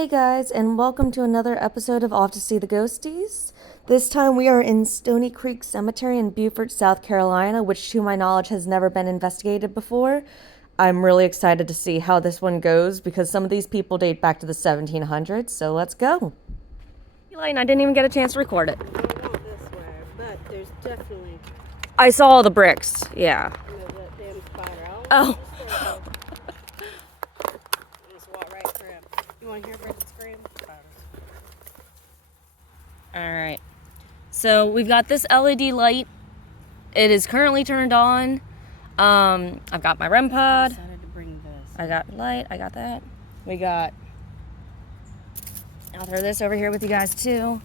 Hey guys, and welcome to another episode of Off to See the Ghosties. This time we are in Stoney Creek Cemetery in Beaufort, South Carolina, which to my knowledge has never been investigated before. I'm really excited to see how this one goes because some of these people date back to the 1700s, so let's go. Elaine, I didn't even get a chance to record it. Not this way, but there's definitely. I saw all the bricks, yeah. That damn spider. Oh. Just walk right through him. You want to hear Bridget scream? Spiders. Alright. So we've got this LED light. It is currently turned on. I've got my REM I pod. decided to bring this. I got light. I got that. We got... I'll throw this over here with you guys too.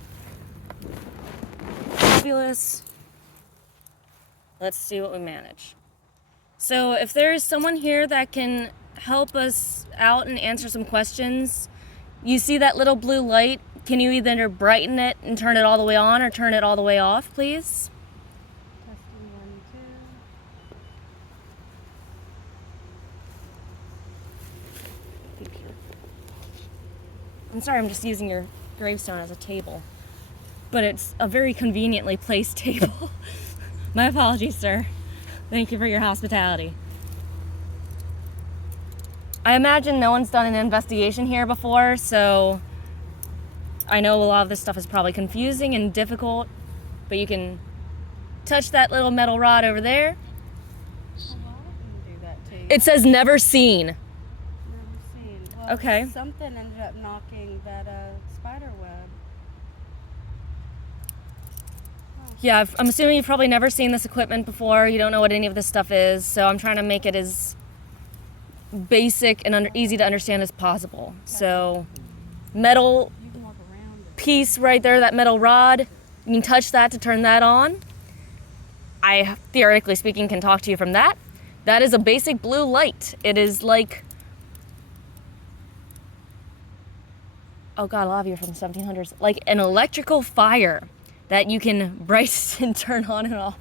Fabulous. Let's see what we manage. So if there's someone here that can help us out and answer some questions, you see that little blue light? Can you either brighten it and turn it all the way on or turn it all the way off, please? Testing 1, 2. I'm sorry, I'm just using your gravestone as a table. But it's a very conveniently placed table. My apologies, sir. Thank you for your hospitality. I imagine no one's done an investigation here before, so I know a lot of this stuff is probably confusing and difficult, but you can touch that little metal rod over there. Oh, well, I can do that too. It says never seen. Never seen. Well, Okay. Something ended up knocking that spider web. Yeah, I'm assuming you've probably never seen this equipment before. You don't know what any of this stuff is, so I'm trying to make it as basic and easy to understand as possible. So, metal You can walk around it. piece right there, that metal rod, you can touch that to turn that on. I, theoretically speaking, can talk to you from that. That is a basic blue light. It is like... Oh god, a lot of you are from the 1700s. Like an electrical fire that you can brighten and turn on and off.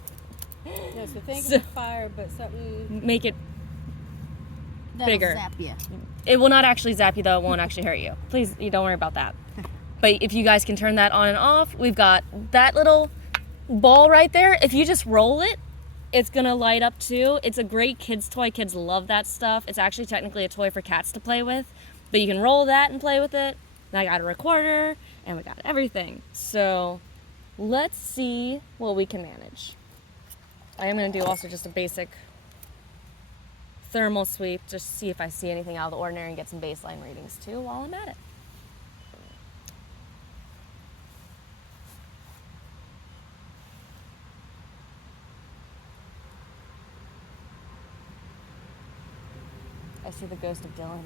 Yeah, so think So- of fire, but something Make it... that'll Bigger. zap you. It will not actually zap you though, it won't actually hurt you. Please, you don't worry about that. But if you guys can turn that on and off, we've got that little ball right there. If you just roll it, it's gonna light up too. It's a great kid's toy. Kids love that stuff. It's actually technically a toy for cats to play with. But you can roll that and play with it. And I got a recorder, and we got everything. So let's see what we can manage. I am gonna do also just a basic thermal sweep, just to see if I see anything out of the ordinary and get some baseline readings too while I'm at it. I see the ghost of Dylan.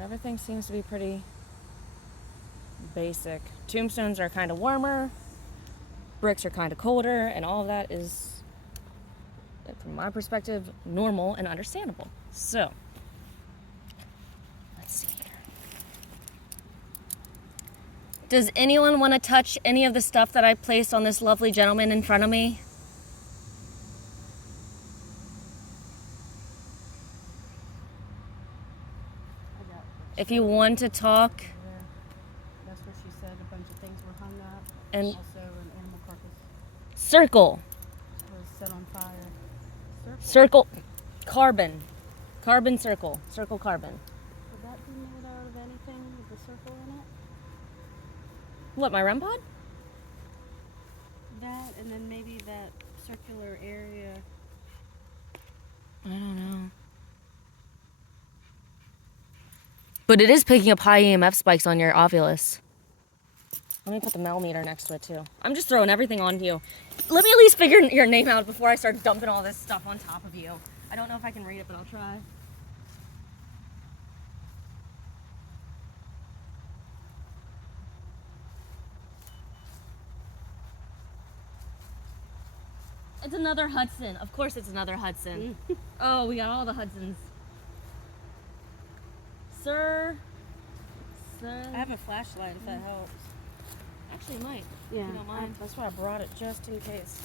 Everything seems to be pretty basic. Tombstones are kind of warmer, bricks are kind of colder, and all of that is, from my perspective, normal and understandable. So, let's see here. Does anyone want to touch any of the stuff that I placed on this lovely gentleman in front of me? I got If you want to talk, there. That's where she said a bunch of things were hung up. and Also, an animal carcass circle, was set on fire. circle, carbon circle, circle carbon. Would that be made out of anything with a circle in it? What, my REM pod? That, and then maybe that circular area. I don't know. But it is picking up high EMF spikes on your ovulus. Let me put the millimeter next to it too. I'm just throwing everything on you. Let me at least figure your name out before I start dumping all this stuff on top of you. I don't know if I can read it, but I'll try. It's another Hudson. Of course it's another Hudson. Oh, we got all the Hudsons. Sir. I have a flashlight if that helps. Actually, it might. Yeah, If you don't mind. that's why I brought it, just in case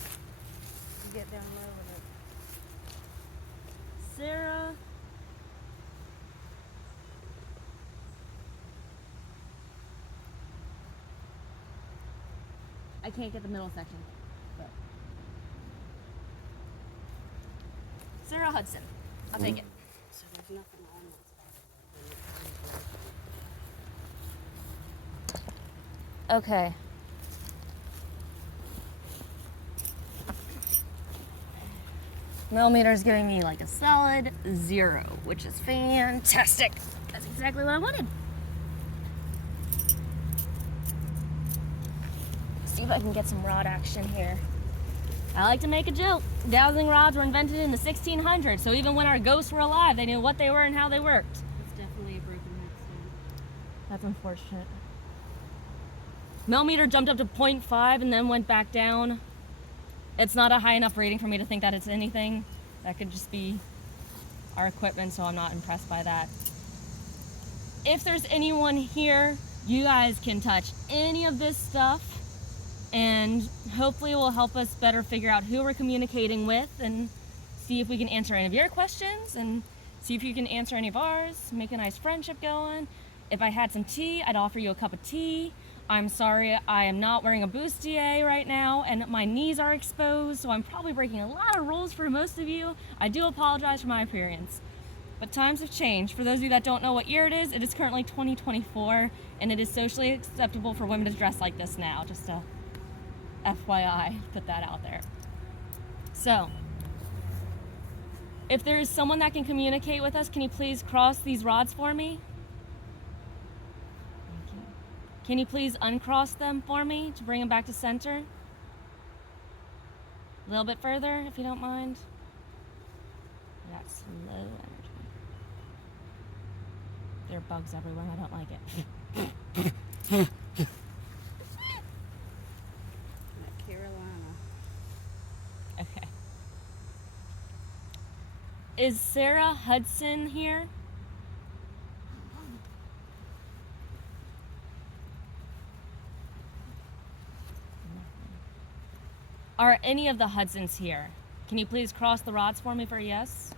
you get down low with it. Sarah. I can't get the middle section. But. Sarah Hudson. I'll take it. So there's nothing on that spot. Okay. Millimeter is giving me like a solid 0, which is fantastic. That's exactly what I wanted. See if I can get some rod action here. I like to make a joke. Dowsing rods were invented in the 1600s, so even when our ghosts were alive, they knew what they were and how they worked. It's definitely a broken headstone. That's unfortunate. Millimeter jumped up to 0.5 and then went back down. It's not a high enough rating for me to think that it's anything. That could just be our equipment, so I'm not impressed by that. If there's anyone here, you guys can touch any of this stuff, and hopefully it will help us better figure out who we're communicating with and see if we can answer any of your questions and see if you can answer any of ours, make a nice friendship going. If I had some tea, I'd offer you a cup of tea. I'm sorry, I am not wearing a bustier right now, and my knees are exposed, so I'm probably breaking a lot of rules for most of you. I do apologize for my appearance. But times have changed. For those of you that don't know what year it is currently 2024, and it is socially acceptable for women to dress like this now. Just a FYI, put that out there. So, if there is someone that can communicate with us, can you please cross these rods for me? Can you please uncross them for me to bring them back to center? A little bit further, if you don't mind. That's low energy. There are bugs everywhere, I don't like it. Carolina. Okay. Is Sarah Hudson here? Are any of the Hudsons here? Can you please cross the rods for me for a yes?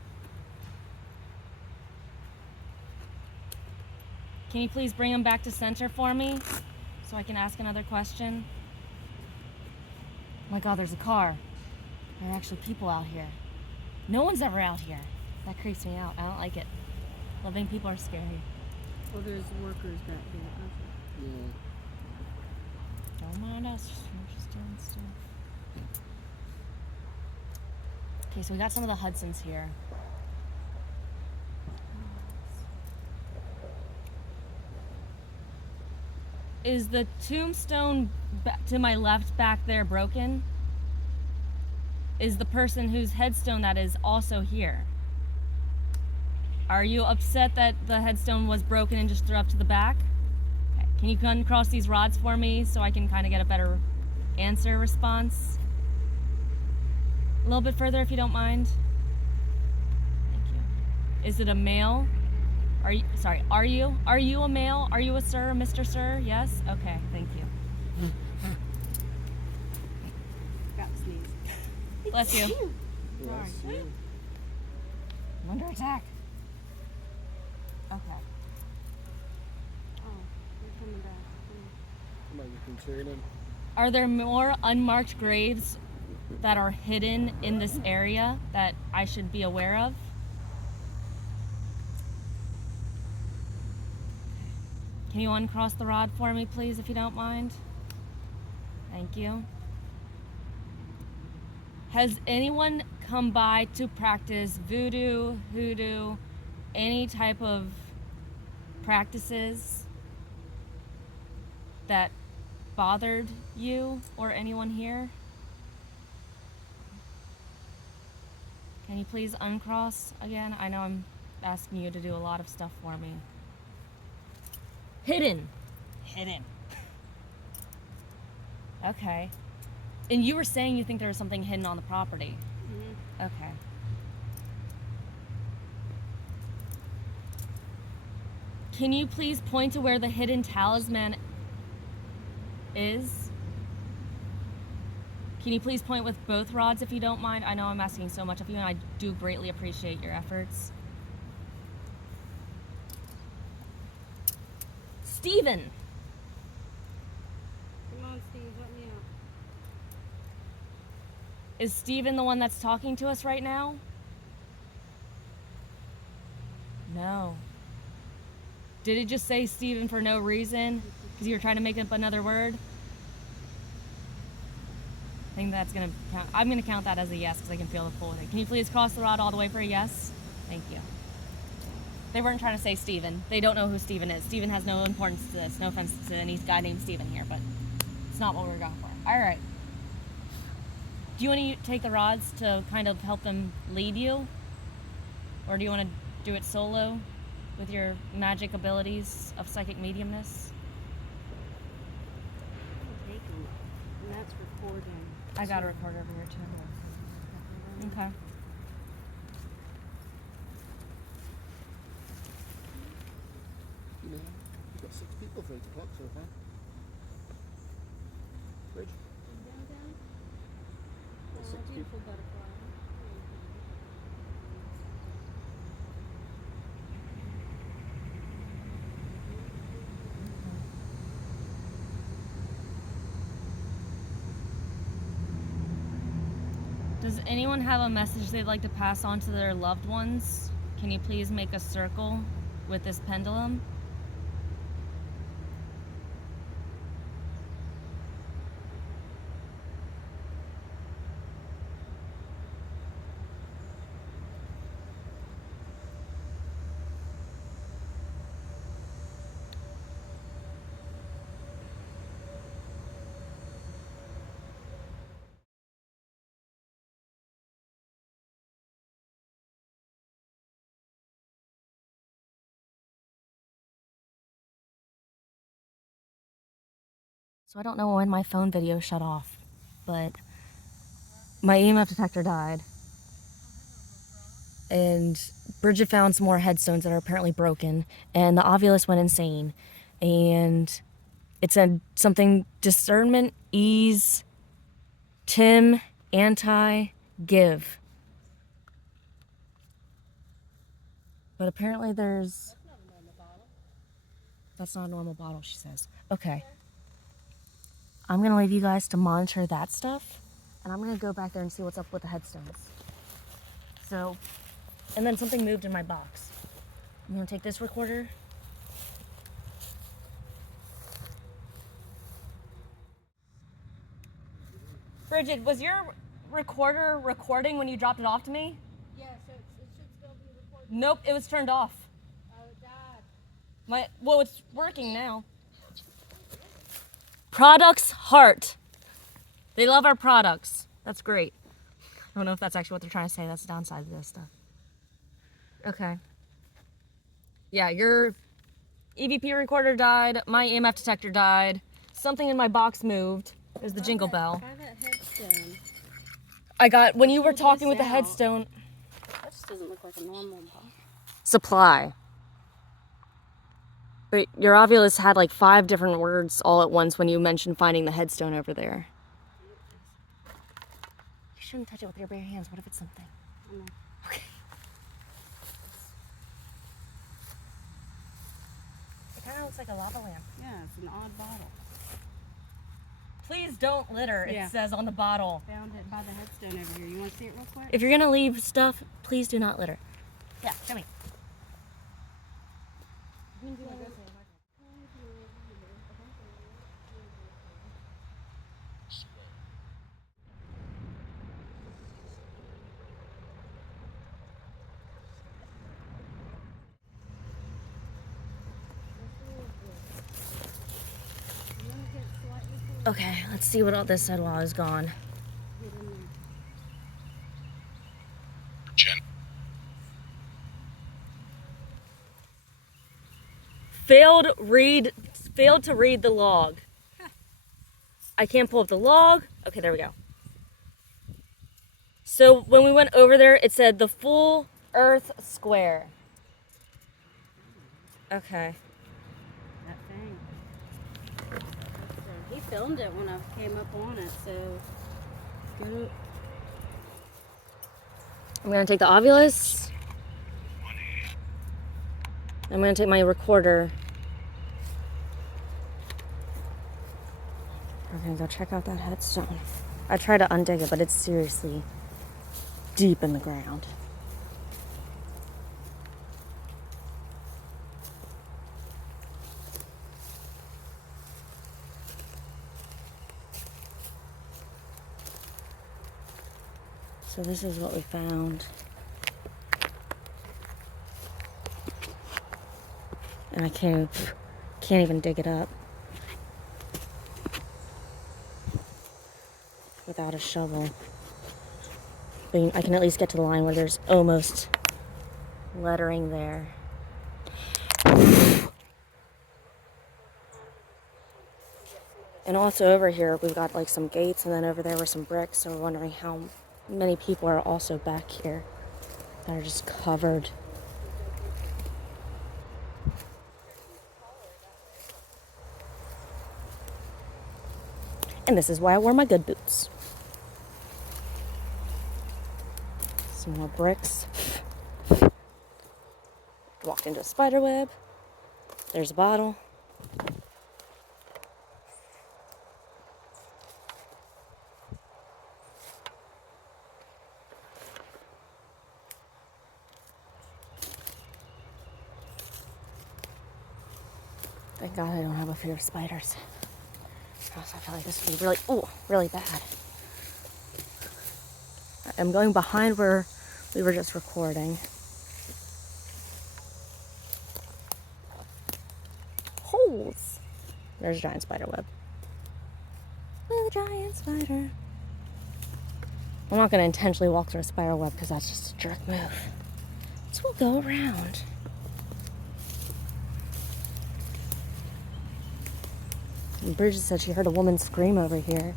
Can you please bring them back to center for me so I can ask another question? Oh my God, there's a car. There are actually people out here. No one's ever out here. That creeps me out. I don't like it. Living people are scary. Well, there's workers back there. Yeah. Don't mind us. We're just doing stuff. Okay, so we got some of the Hudsons here. Is the tombstone to my left back there broken? Is the person whose headstone that is also here? Are you upset that the headstone was broken and just threw up to the back? Okay. Can you uncross these rods for me so I can kind of get a better answer response? A little bit further if you don't mind. Thank you. Is it a male? Are you a male? Are you a sir, Mr. Sir? Yes? Okay, thank you. Got to sneeze. Bless you. Bless you. I'm under attack. Okay. Oh, you're coming back. Might be concerning. Are there more unmarked graves that are hidden in this area that I should be aware of? Can you uncross the rod for me, please, if you don't mind? Thank you. Has anyone come by to practice voodoo, hoodoo, any type of practices that bothered you or anyone here? Can you please uncross again? I know I'm asking you to do a lot of stuff for me. Hidden. Okay. And you were saying you think there was something hidden on the property. Mm-hmm. Okay. Can you please point to where the hidden talisman is? Can you please point with both rods if you don't mind? I know I'm asking so much of you, and I do greatly appreciate your efforts. Steven! Come on, Steve, let me out. Is Steven the one that's talking to us right now? No. Did it just say Steven for no reason? Because you were trying to make up another word? I think that's going to count. I'm going to count that as a yes because I can feel the pull with it. Can you please cross the rod all the way for a yes? Thank you. They weren't trying to say Steven. They don't know who Steven is. Steven has no importance to this. No offense to any guy named Steven here, but it's not what we're going for. All right. Do you want to take the rods to kind of help them lead you? Or do you want to do it solo with your magic abilities of psychic mediumness? Take them. And that's recording. I got a recorder over here too. Okay. You know, you've got 6 people for 8 o'clock so far. Bridge? Got 6 people. Beautiful butterfly. Does anyone have a message they'd like to pass on to their loved ones? Can you please make a circle with this pendulum? So I don't know when my phone video shut off, but my EMF detector died. And Bridget found some more headstones that are apparently broken, and the Ovilus went insane. And it said something discernment, ease, Tim, anti, give. But apparently there's... That's not a normal bottle, she says. Okay. I'm going to leave you guys to monitor that stuff, and I'm going to go back there and see what's up with the headstones. So, and then something moved in my box. I'm going to take this recorder. Bridget, was your recorder recording when you dropped it off to me? Yeah, so it should still be recording. Nope, it was turned off. Oh, it died. Well, it's working now. Products heart. They love our products. That's great. I don't know if that's actually what they're trying to say. That's the downside of this stuff. Okay. Yeah, your EVP recorder died. My EMF detector died. Something in my box moved. There's the jingle bell. Try that headstone. I got, when you were talking with the out. headstone. That just doesn't look like a normal bottle. Supply. But your Ovilus had like 5 different words all at once when you mentioned finding the headstone over there. You shouldn't touch it with your bare hands. What if it's something? Okay. It kind of looks like a lava lamp. Yeah, it's an odd bottle. Please don't litter, Yeah. it says on the bottle. Found it by the headstone over here. You want to see it real quick? If you're gonna leave stuff, please do not litter. Yeah, show me. Okay, let's see what all this said while I was gone. Failed to read the log. I can't pull up the log. Okay, there we go. So when we went over there, it said the full Earth square. Okay. That thing. He filmed it when I came up on it, so good. I'm gonna take the Ovilus. I'm gonna take my recorder. We're gonna go check out that headstone. I tried to undig it, but it's seriously deep in the ground. So this is what we found. And I can't even dig it up without a shovel. But I can at least get to the line where there's almost lettering there. And also over here, we've got like some gates, and then over there were some bricks. So we're wondering how many people are also back here that are just covered. And this is why I wore my good boots. Some more bricks. Walked into a spider web. There's a bottle. Thank God I don't have a fear of spiders. Or else I feel like this would be really bad. I'm going behind where we were just recording. Holes. There's a giant spider web. Oh, the giant spider. I'm not going to intentionally walk through a spider web because that's just a jerk move. So we'll go around. And Bridget said she heard a woman scream over here.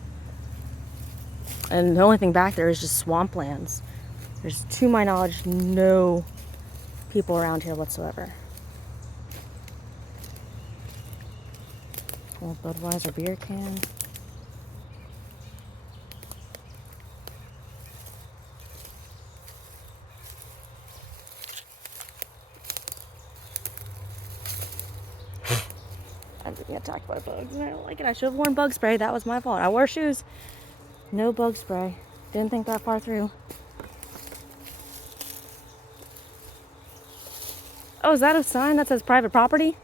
And the only thing back there is just swamplands. There's, to my knowledge, no people around here whatsoever. Old Budweiser beer can. I'm getting attacked by bugs and I don't like it. I should have worn bug spray. That was my fault. I wore shoes. No bug spray. Didn't think that far through. Oh, is that a sign that says private property?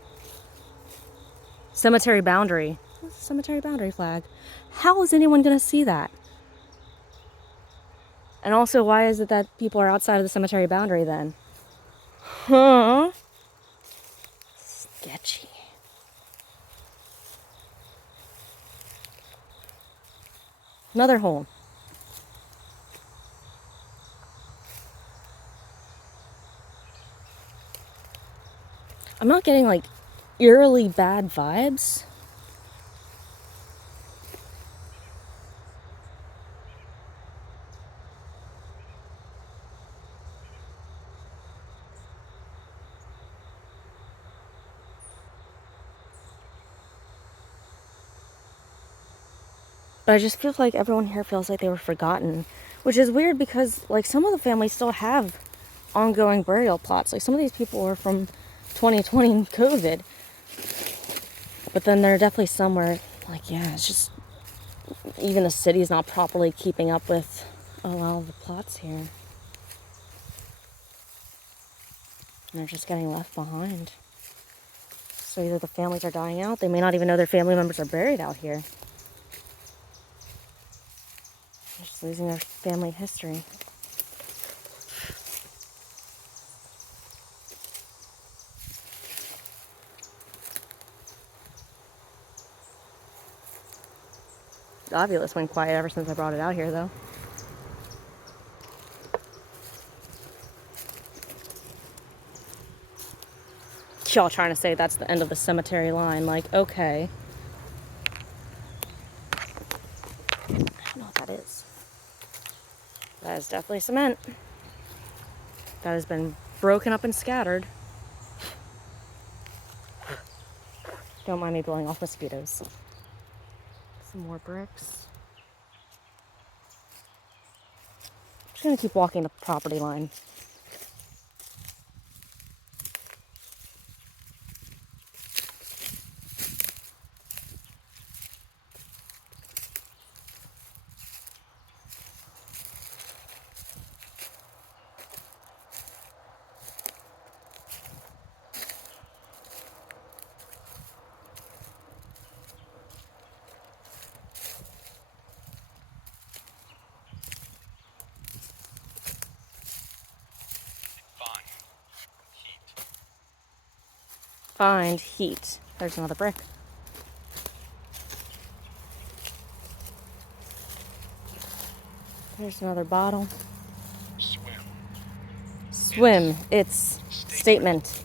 Cemetery boundary. That's a cemetery boundary flag. How is anyone going to see that? And also, why is it that people are outside of the cemetery boundary then? Huh? Sketchy. Another hole. I'm not getting like eerily bad vibes. But I just feel like everyone here feels like they were forgotten, which is weird because like some of the families still have ongoing burial plots. Like some of these people were from 2020 and COVID. But then there are definitely some where like, yeah, it's just even the city's not properly keeping up with a lot of the plots here. And they're just getting left behind. So either the families are dying out, they may not even know their family members are buried out here. They're just losing their family history. The Ovilus went quiet ever since I brought it out here, though. Y'all trying to say that's the end of the cemetery line. Like, okay. don't know what that is. That is definitely cement. That has been broken up and scattered. Don't mind me blowing off mosquitoes. Some more bricks. I'm just gonna keep walking the property line. Find heat. There's another brick. There's another bottle. Swim. It's statement.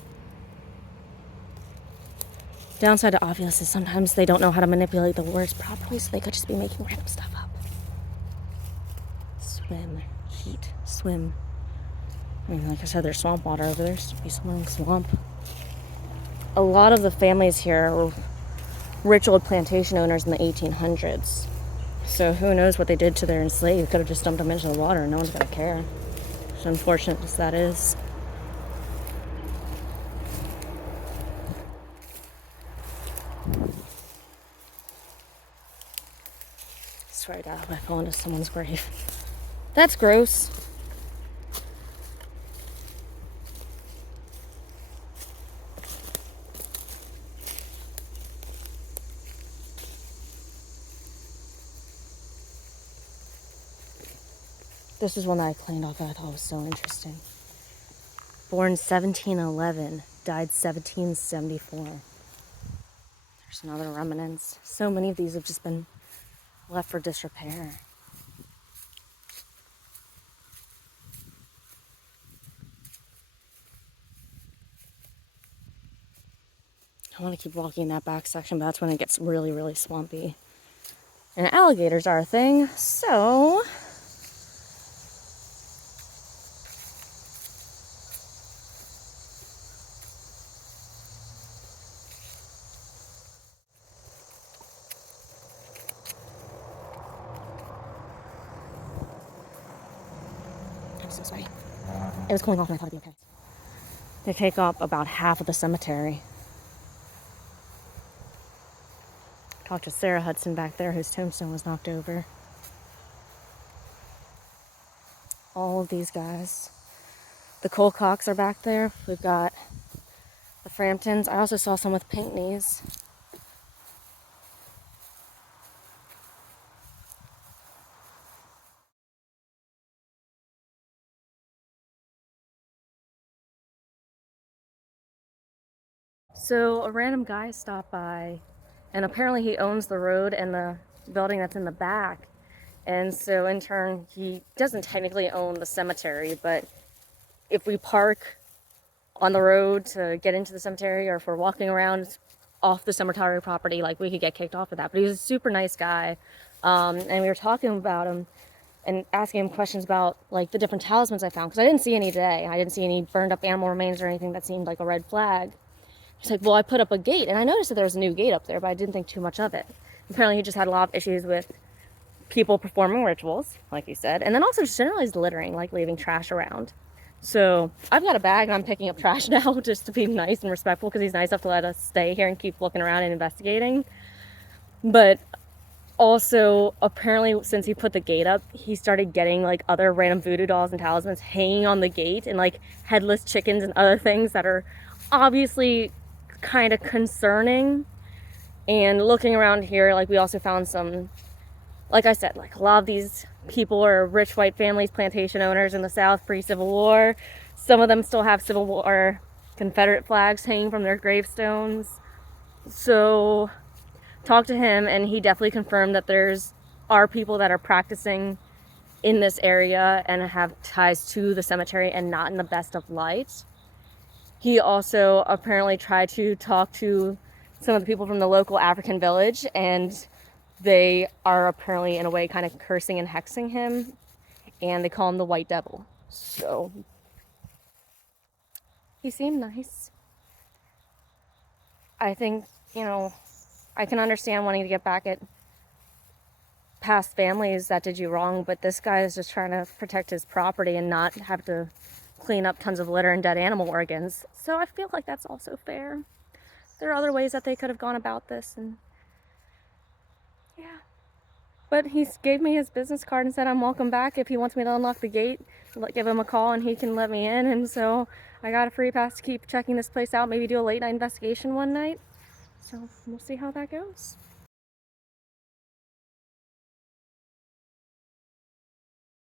Downside to obvious is sometimes they don't know how to manipulate the words properly, so they could just be making random stuff up. Swim. Heat. Swim. I mean, like I said, there's swamp water over there. So be swimming swamp. A lot of the families here were rich old plantation owners in the 1800s. So who knows what they did to their enslaved. Could have just dumped them into the water and no one's going to care. As unfortunate as that is. I swear to God, if I fall into someone's grave. That's gross. This is one that I cleaned off that I thought was so interesting. Born 1711, died 1774. There's another remnants. So many of these have just been left for disrepair. I want to keep walking that back section, but that's when it gets really, really swampy. And alligators are a thing, so... I'm so sorry. It was cooling off and I thought it'd be okay. They take up about half of the cemetery. Talked to Sarah Hudson back there, whose tombstone was knocked over. All of these guys. The Colcocks are back there. We've got the Framptons. I also saw some with Pinckneys. So a random guy stopped by, and apparently he owns the road and the building that's in the back. And so in turn, he doesn't technically own the cemetery, but if we park on the road to get into the cemetery, or if we're walking around off the cemetery property, like, we could get kicked off of that. But he was a super nice guy. And we were talking about him and asking him questions about, like, the different talismans I found, because I didn't see any today. I didn't see any burned up animal remains or anything that seemed like a red flag. He's like, well, I put up a gate, and I noticed that there was a new gate up there, but I didn't think too much of it. Apparently he just had a lot of issues with people performing rituals, like you said, and then also just generalized littering, like leaving trash around. So I've got a bag and I'm picking up trash now just to be nice and respectful, because he's nice enough to let us stay here and keep looking around and investigating. But also, apparently, since he put the gate up, he started getting, like, other random voodoo dolls and talismans hanging on the gate, and, like, headless chickens and other things that are obviously kind of concerning. And looking around here, like, we also found some, like I said, like, a lot of these people are rich white families, plantation owners in the South pre-Civil War. Some of them still have Civil War Confederate flags hanging from their gravestones. So talked to him, and he definitely confirmed that are people that are practicing in this area and have ties to the cemetery and not in the best of light. He also apparently tried to talk to some of the people from the local African village, and they are apparently in a way kind of cursing and hexing him, and they call him the White Devil. So he seemed nice. I think, you know, I can understand wanting to get back at past families that did you wrong, but this guy is just trying to protect his property and not have to clean up tons of litter and dead animal organs. So I feel like that's also fair. There are other ways that they could have gone about this, and yeah. But he gave me his business card and said I'm welcome back if he wants me to unlock the gate. Give him a call and he can let me in, and so I got a free pass to keep checking this place out, maybe do a late night investigation one night. So we'll see how that goes.